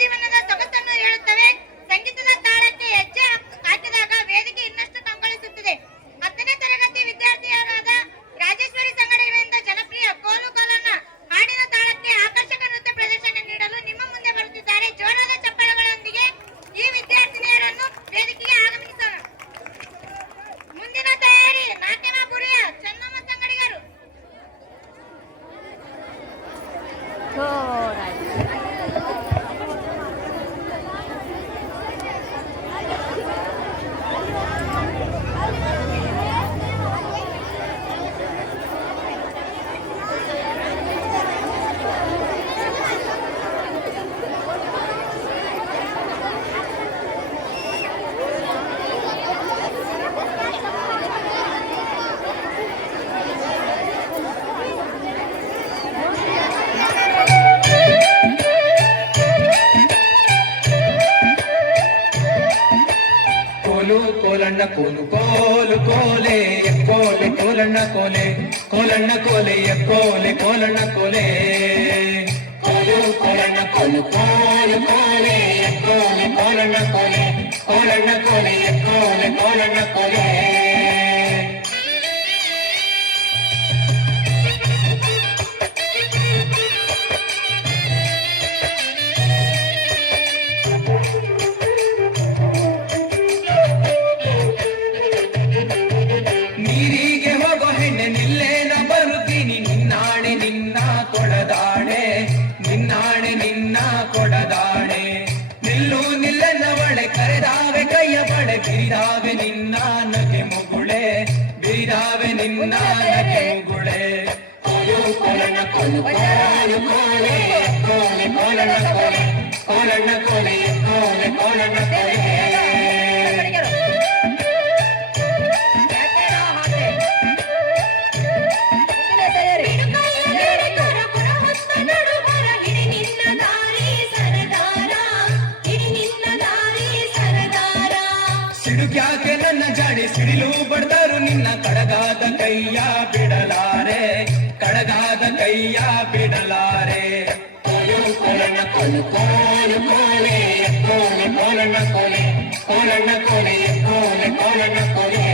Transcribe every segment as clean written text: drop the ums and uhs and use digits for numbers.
ಜೀವನದ ಸೊಗಸನ್ನು ಹೇಳುತ್ತವೆ. ಸಂಗೀತದ ತಾಳಕ್ಕೆ ಹೆಜ್ಜೆ ಹಾಕಿದಾಗ ವೇದಿಕೆ ಇನ್ನಷ್ಟು ಕಂಗೊಳಿಸುತ್ತದೆ. 10ನೇ ತರಗತಿ ವಿದ್ಯಾರ್ಥಿಯಾದ ರಾಜೇಶ್ವರಿ ಸಂಘಟನೆಯಿಂದ ಜನಪ್ರಿಯ ಕೋಲು ಕೋಲನ್ನ ಹಾಡಿನ ತಾಳಕ್ಕೆ ಆಕರ್ಷಕ ನೃತ್ಯ ಪ್ರದರ್ಶನ ನೀಡಲು ನಿಮ್ಮ ಮುಂದೆ ಬರುತ್ತಿದ್ದಾರೆ. ಜೋರಾದ ಚಪ್ಪಾಳೆಗಳೊಂದಿಗೆ ಈ ವಿದ್ಯಾರ್ಥಿನಿಯರನ್ನು ವೇದಿಕೆಗೆ ಆಗಮಿಸೋಣ. ಮುಂದಿನ ತಯಾರಿ ನಾಟ್ಯಮಾಪುರಿಯ ಚೆನ್ನಮ್ಮ ಸಂಗಡಿಗರು. ಕೋಲಣ್ಣ ಕೋಲು ಕೋಲು ಕೋಲೆ ಕೋಲೆ ಕೋಲಣ್ಣ ಕೋಲೆ ಕೋಲಣ್ಣ ಕೋಲೆ ಕೋಲೆ ಕೋಲಣ್ಣ ಕೋಲೆ ಕೋಲು ಕೋಲಣ್ಣ ಕೋಲು ಕೋಲು ಕೋಲೆ ಕೋಲೆ ಕೋಲಣ್ಣ ಕೋಲೆ ಕೋಲಣ್ಣ ಕೋಲೆ ಕೋಲೆ ಕೋಲಣ್ಣ ಕೋಲೆ ಬಿರಿದಾವೆ ನಿನ್ನ ನಗೆ ಮುಗುಳೆ ಬಿರಿದಾವೆ ನಿನ್ನ ನಗೆ ಮುಗುಳೆ ಕೋಲು ಕೋಲಣ್ಣ ಕೋಲು ಕೋಲು ಕೋಲೆ ಕೋಲೆ ಕೋಲಣ್ಣ ಕೋಲೆ ಕೋಲಣ್ಣ ಕೋಲೆ ಕೋಲೆ ಕೋಲಣ್ಣ ಕೋಲೆ ಸಿಡುಕ್ಯಾಕೆ ನನ್ನ ಜಾಡಿ ಸಿಡಿಲು ಬಡ್ದರು ನಿನ್ನ ಕಡಗಾದ ಕೈಯ ಬಿಡಲಾರೆ ಕಡಗಾದ ಕೈಯ ಬಿಡಲಾರೆ ಕೋಲು ಕೋಲಣ್ಣ ಕೋಲು ಕೋಲು ಕೋಲೆ ಕೋಲೆ ಕೋಲಣ್ಣ ಕೋಲೆ ಕೋಲಣ್ಣ ಕೋಲೆ ಕೋಲೆ ಕೋಲಣ್ಣ ಕೋಲೆ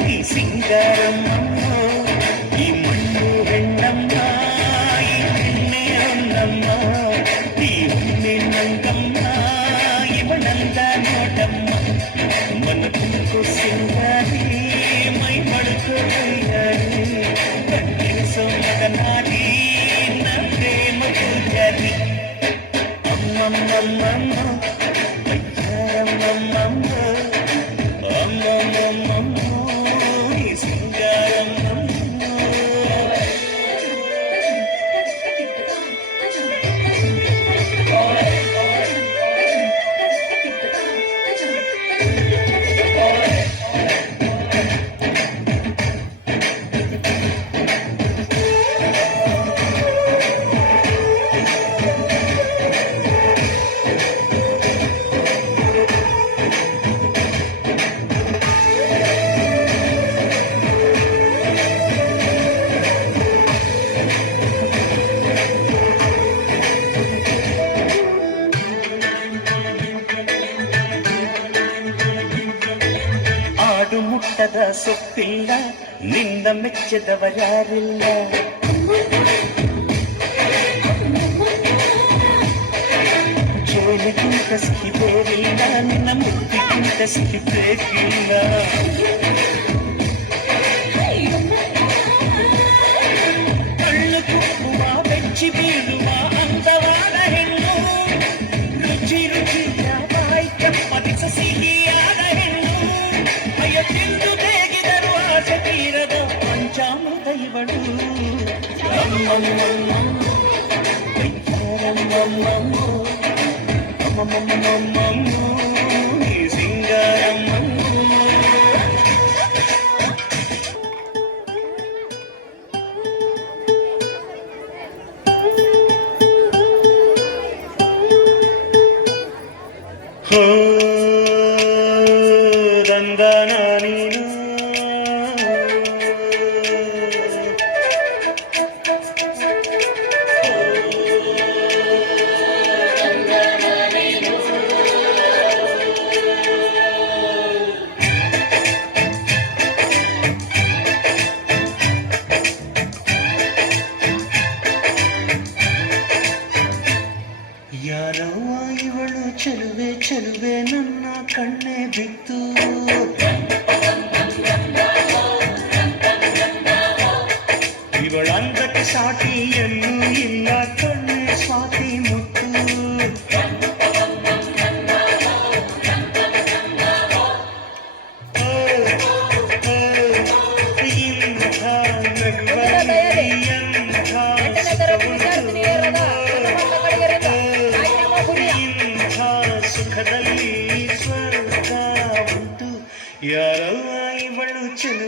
ನೀ ಸಿಂಗಾರಮ್ಮ ಈ ಮಣ್ಣು ಹೆಣ್ಣಮ್ಮ ಈ ಹೆಣ್ಣೆ ಅನ್ನಮ್ಮ ಈ ಹುಣ್ಣೆ ನಂಗಮ್ಮ ಇವನಂದ ನೋಟಮ್ಮ ಮನ ತುಮಕು ಸಿಂಗಾರಿ ಮೈ ಮಳುಕು ಬೈಯಾರಿ ಕಣ್ಣಿರಿಸೋ ಮಗನಾಗಿ ನ ಪ್ರೇಮ ಪೂಜಾರಿ ಅಮ್ಮಮ್ಮಮ್ಮ ಮುಟ್ಟದ ಸೊಪ್ಪಿಲ್ಲ ನಿನ್ನ ಮೆಚ್ಚದವರ್ಯಾರಿಲ್ಲ ಜೋಲಿಗಿಂತ ಸಿಹಿ ಬೇರಿಲ್ಲ ನಿನ್ನ ಮುಟ್ಟಿಗಿಂತ ಸಿಹಿ ಬೇಕಿಲ್ಲ ಕಳ್ಳು ಕುಕ್ಕುವ ಬೆಚ್ಚಿ ಬೀಳುವ ಅಂದವಾದ ಹೆಣ್ಣು ರುಚಿ ರುಚಿಯ ಬಾಯಿ ಕೆಪ್ಪದಿಸ ಸಿಹಿಯಾದ ಹೆಣ್ಣು ತಿಂದು ಬೇಗಿದರು ಆಸೆ ತೀರದ ಪಂಚಾಮೃತ ಇವಳು ಸಿಂಗಾರಮ್ಮ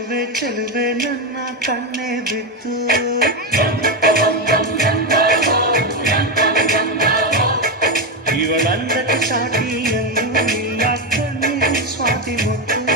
ಚೆಲುವೆ ಚೆಲುವೆ ನನ್ನ ಕಣ್ಣೆ ಬಿತ್ತು ಇವಳಂದಕ್ಕೆ ಸಾಟಿ ಎಂದು ಇಲ್ಲ ಕಣ್ಣೆ ಸ್ವಾತಿ ಮುತ್ತು